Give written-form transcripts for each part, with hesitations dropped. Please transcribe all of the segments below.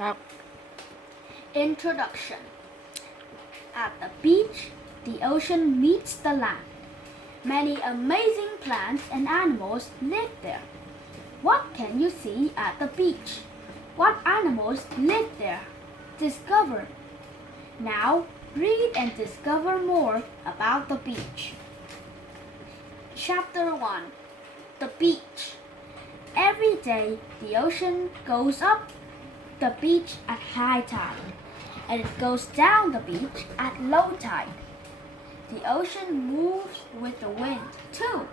Now, introduction. At the beach, the ocean meets the land. Many amazing plants and animals live there. What can you see at the beach? What animals live there? Discover. Now, read and discover more about the beach. Chapter 1. The beach. Every day, the ocean goes up the beach at high tide, and it goes down the beach at low tide. The ocean moves with the wind, too.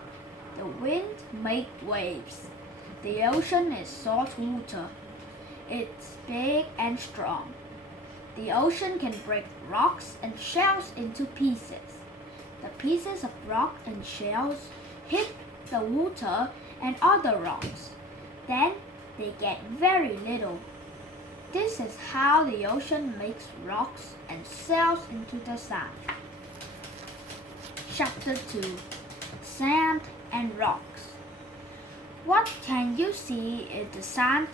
The wind makes waves. The ocean is salt water. It's big and strong. The ocean can break rocks and shells into pieces. The pieces of rock and shells hit the water and other rocks. Then they get very little. This is how the ocean makes rocks and shells into the sand. Chapter 2. Sand and Rocks. What can you see in the sand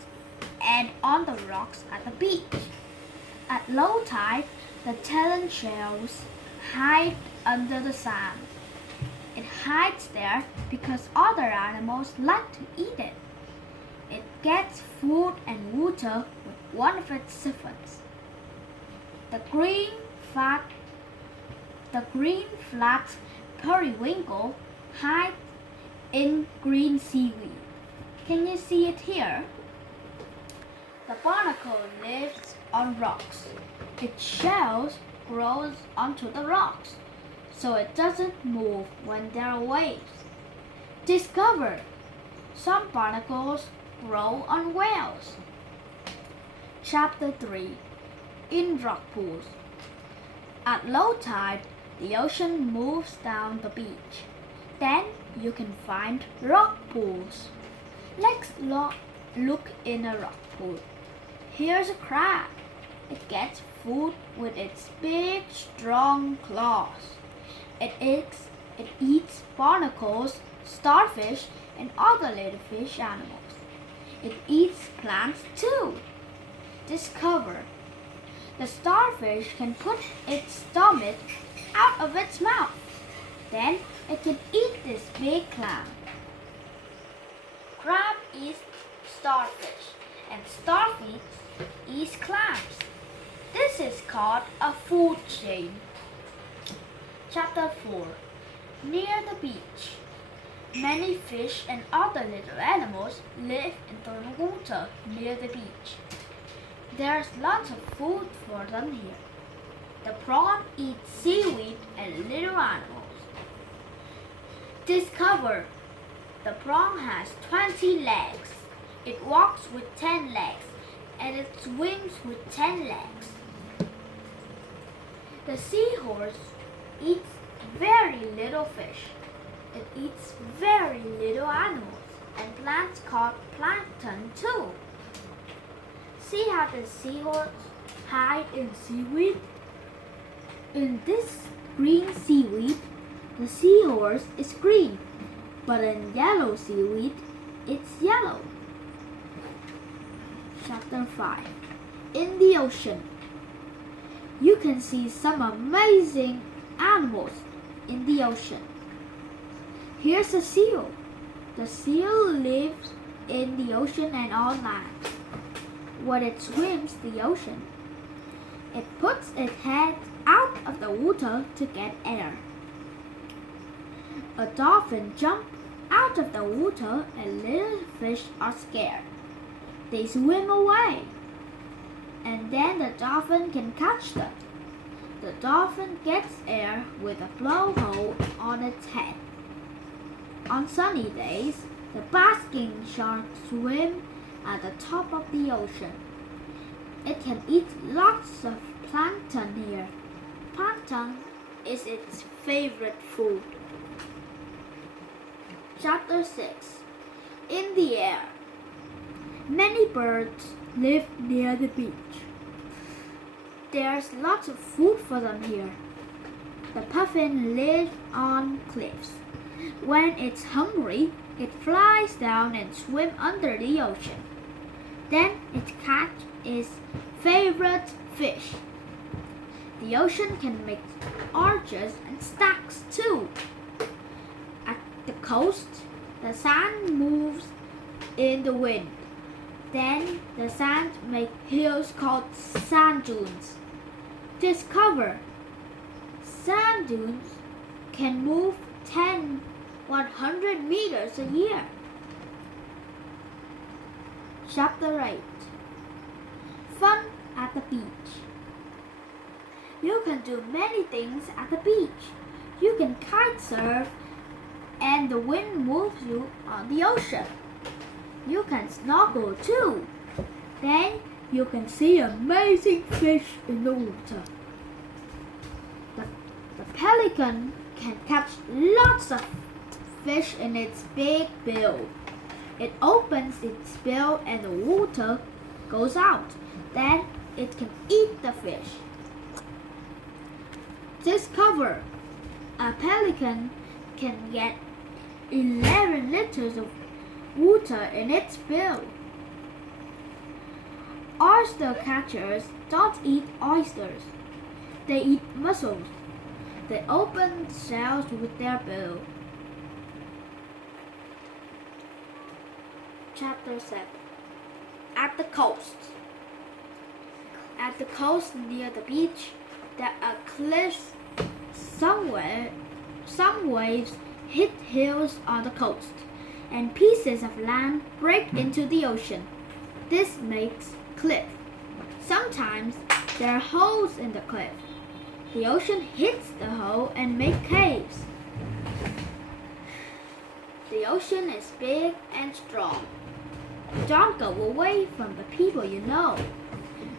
and on the rocks at the beach? At low tide, the talon shells hide under the sand. It hides there because other animals like to eat it. It gets food and water with one of its siphons. The green flat periwinkle hides in green seaweed. Can you see it here? The barnacle lives on rocks. Its shells grows onto the rocks, so it doesn't move when there are waves. Discover. Some barnacles grow on whales. Chapter 3. In rock pools. At low tide, the ocean moves down the beach. Then you can find rock pools. Let's look in a rock pool. Here's a crab. It gets food with its big, strong claws. It eats barnacles, starfish, and other little fish animals. It eats plants too. Discover. The starfish can put its stomach out of its mouth. Then it can eat this big clam. Crab eats starfish, and starfish eats clams. This is called a food chain. Chapter 4. Near the beach. Many fish and other little animals live in the water near the beach. There's lots of food for them here. The prawn eats seaweed and little animals. Discover. The prawn has 20 legs. It walks with 10 legs, and it swims with 10 legs. The seahorse eats very little fish. It eats very little animals and plants called plankton too. See how the seahorse hides in seaweed? In this green seaweed, the seahorse is green, but in yellow seaweed, it's yellow. Chapter 5. In the ocean. You can see some amazing animals in the ocean. Here's a seal. The seal lives in the ocean and on land. When it swims the ocean, it puts its head out of the water to get air. A dolphin jumps out of the water and little fish are scared. They swim away, and then the dolphin can catch them. The dolphin gets air with a blowhole on its head. On sunny days, the basking shark swims at the top of the ocean. It can eat lots of plankton here. Plankton is its favorite food. Chapter 6. In the air. Many birds live near the beach. There's lots of food for them here. The puffin lives on cliffs. When it's hungry, it flies down and swims under the ocean. Then it catches its favorite fish. The ocean can make arches and stacks too. At the coast, the sand moves in the wind. Then the sand makes hills called sand dunes. Discover sand dunes can move 100 meters a year. Chapter 8. Fun at the beach. You can do many things at the beach. You can kite surf and the wind moves you on the ocean. You can snorkel too. Then you can see amazing fish in the water. The pelican can catch lots of fish in its big bill. It opens its bill and the water goes out. Then it can eat the fish. Discover a pelican can get 11 liters of water in its bill. Oyster catchers don't eat oysters. They eat mussels. They open shells with their bill. Chapter 7. At the coast. At the coast near the beach, there are cliffs somewhere. Some waves hit hills on the coast, and pieces of land break into the ocean. This makes cliff. Sometimes there are holes in the cliff. The ocean hits the hole and makes caves. The ocean is big and strong. Don't go away from the people you know.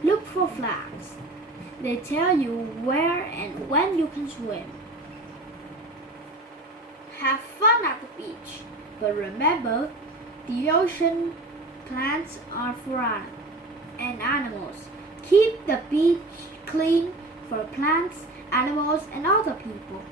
Look for flags. They tell you where and when you can swim. Have fun at the beach, but remember, the ocean plants are for and animals. Keep the beach clean for plants, animals, and other people.